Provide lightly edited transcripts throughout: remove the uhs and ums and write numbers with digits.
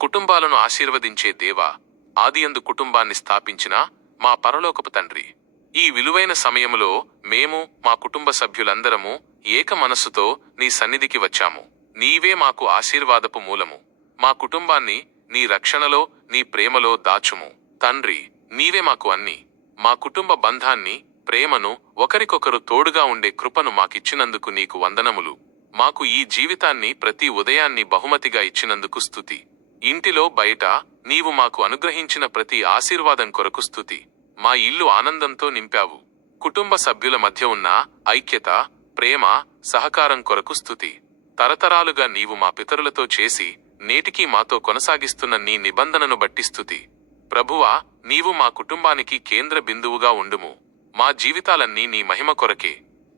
కుటుంబాలను ఆశీర్వదించే దేవా, ఆదియందు కుటుంబాన్ని స్థాపించిన మా పరలోకపు తండ్రి, ఈ విలువైన సమయములో మేము మా కుటుంబ సభ్యులందరము ఏక మనస్సుతో నీ సన్నిధికి వచ్చాము. నీవే మాకు ఆశీర్వాదపు మూలము. మా కుటుంబాన్ని నీ రక్షణలో, నీ ప్రేమలో దాచుము. తండ్రి, నీవే మాకు అన్ని. మా కుటుంబ బంధాన్ని, ప్రేమను, ఒకరికొకరు తోడుగా ఉండే కృపను మాకిచ్చినందుకు నీకు వందనములు. మాకు ఈ జీవితాన్ని, ప్రతి ఉదయాన్ని బహుమతిగా ఇచ్చినందుకు స్తుతి. ఇంటిలో బయట నీవు మాకు అనుగ్రహించిన ప్రతి ఆశీర్వాదం కొరకు స్తుతి. మా ఇల్లు ఆనందంతో నింపావు. కుటుంబ సభ్యుల మధ్య ఉన్న ఐక్యత, ప్రేమ, సహకారం కొరకు స్తుతి. తరతరాలుగా నీవు మా పితరులతో చేసి నేటికీ మాతో కొనసాగిస్తున్న నీ నిబంధనను బట్టి స్తుతి. ప్రభువా, నీవు మా కుటుంబానికి కేంద్ర బిందువుగా ఉండుము. మా జీవితాలన్నీ నీ మహిమ కొరకే.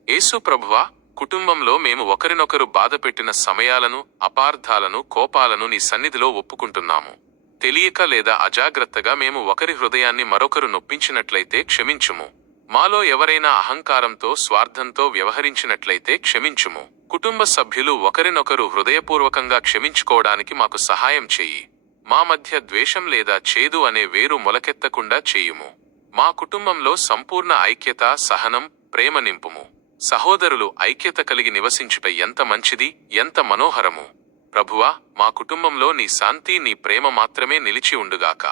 యేసు ప్రభువా, కుటుంబంలో మేము ఒకరినొకరు బాధపెట్టిన సమయాలను, అపార్థాలను, కోపాలను నీ సన్నిధిలో ఒప్పుకుంటున్నాము. తెలియక లేదా అజాగ్రత్తగా మేము ఒకరి హృదయాన్ని మరొకరు నొప్పించినట్లయితే క్షమించుము. మాలో ఎవరైనా అహంకారంతో, స్వార్థంతో వ్యవహరించినట్లయితే క్షమించుము. కుటుంబ సభ్యులు ఒకరినొకరు హృదయపూర్వకంగా క్షమించుకోవడానికి మాకు సహాయం చెయ్యి. మా మధ్య ద్వేషం లేదా చేదు అనే వేరు మొలకెత్తకుండా చేయుము. మా కుటుంబంలో సంపూర్ణ ఐక్యత, సహనం, ప్రేమ నింపుము. సహోదరులు ఐక్యత కలిగి నివసించుట ఎంత మంచిది, ఎంత మనోహరము. ప్రభువా, మా కుటుంబంలో నీ శాంతి, నీ ప్రేమ మాత్రమే నిలిచి ఉండుగాక.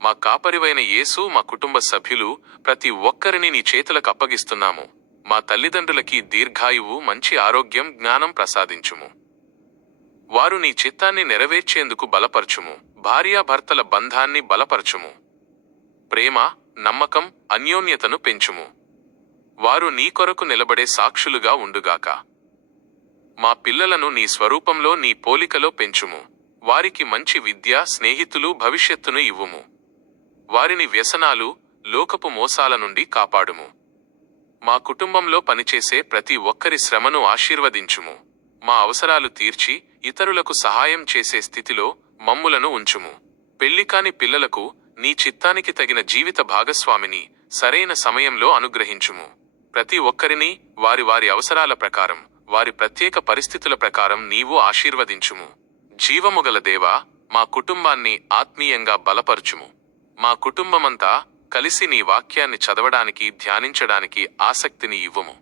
మా కాపరివైన యేసు, మా కుటుంబ సభ్యులు ప్రతి ఒక్కరిని నీ చేతులకు అప్పగిస్తున్నాము. మా తల్లిదండ్రులకి దీర్ఘాయువు, మంచి ఆరోగ్యం, జ్ఞానం ప్రసాదించుము. వారు నీ చిత్తాన్ని నెరవేర్చేందుకు బలపరచుము. భార్యాభర్తల బంధాన్ని బలపరచుము. ప్రేమ, నమ్మకం, అన్యోన్యతను పెంచుము. వారు నీ కొరకు నిలబడే సాక్షులుగా ఉండుగాక. మా పిల్లలను నీ స్వరూపంలో, నీ పోలికలో పెంచుము. వారికి మంచి విద్య, స్నేహితులు, భవిష్యత్తును ఇవ్వుము. వారిని వ్యసనాలు, లోకపు మోసాల నుండి కాపాడుము. మా కుటుంబంలో పనిచేసే ప్రతి ఒక్కరి శ్రమను ఆశీర్వదించుము. మా అవసరాలు తీర్చి ఇతరులకు సహాయం చేసే స్థితిలో మమ్ములను ఉంచుము. పెళ్లికాని పిల్లలకు నీ చిత్తానికి తగిన జీవిత భాగస్వామిని సరైన సమయంలో అనుగ్రహించుము. ప్రతి ఒక్కరిని వారి వారి అవసరాల ప్రకారం, వారి ప్రత్యేక పరిస్థితుల ప్రకారం నీవు ఆశీర్వదించుము. జీవముగల దేవా, మా కుటుంబాన్ని ఆత్మీయంగా బలపరచుము. మా కుటుంబమంతా కలిసి నీ వాక్యాన్ని చదవడానికి, ధ్యానించడానికి ఆసక్తిని ఇవ్వము.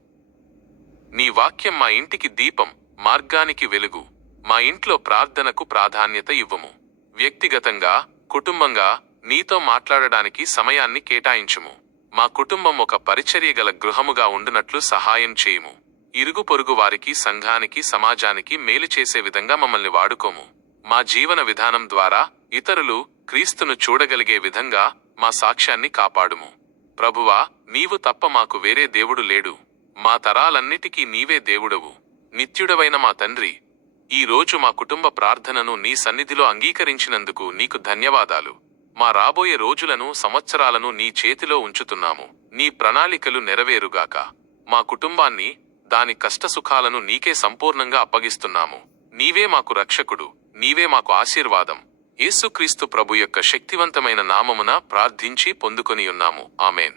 నీ వాక్యం మా ఇంటికి దీపం, మార్గానికి వెలుగు. మా ఇంట్లో ప్రార్థనకు ప్రాధాన్యత ఇవ్వము. వ్యక్తిగతంగా, కుటుంబంగా నీతో మాట్లాడడానికి సమయాన్ని కేటాయించుము. మా కుటుంబం ఒక పరిచర్యగల గృహముగా ఉండునట్లు సహాయం చేయుము. ఇరుగు పొరుగు వారికి, సంఘానికి, సమాజానికి మేలు చేసే విధంగా మమ్మల్ని వాడుకోము. మా జీవన విధానం ద్వారా ఇతరులు క్రీస్తును చూడగలిగే విధంగా మా సాక్ష్యాన్ని కాపాడుము. ప్రభువా, నీవు తప్ప మాకు వేరే దేవుడు లేడు. మా తరాలన్నిటికీ నీవే దేవుడవు. నిత్యుడవైన మా తండ్రి, ఈ రోజు మా కుటుంబ ప్రార్థనను నీ సన్నిధిలో అంగీకరించినందుకు నీకు ధన్యవాదాలు. మా రాబోయే రోజులను, సంవత్సరాలను నీ చేతిలో ఉంచుతున్నాము. నీ ప్రణాళికలు నెరవేరుగాక. మా కుటుంబాన్ని, దాని కష్టసుఖాలను నీకే సంపూర్ణంగా అప్పగిస్తున్నాము. నీవే మాకు రక్షకుడు, నీవే మాకు ఆశీర్వాదం. యేసుక్రీస్తు ప్రభు యొక్క శక్తివంతమైన నామమున ప్రార్థించి పొందుకొని ఉన్నాము. ఆమెన్.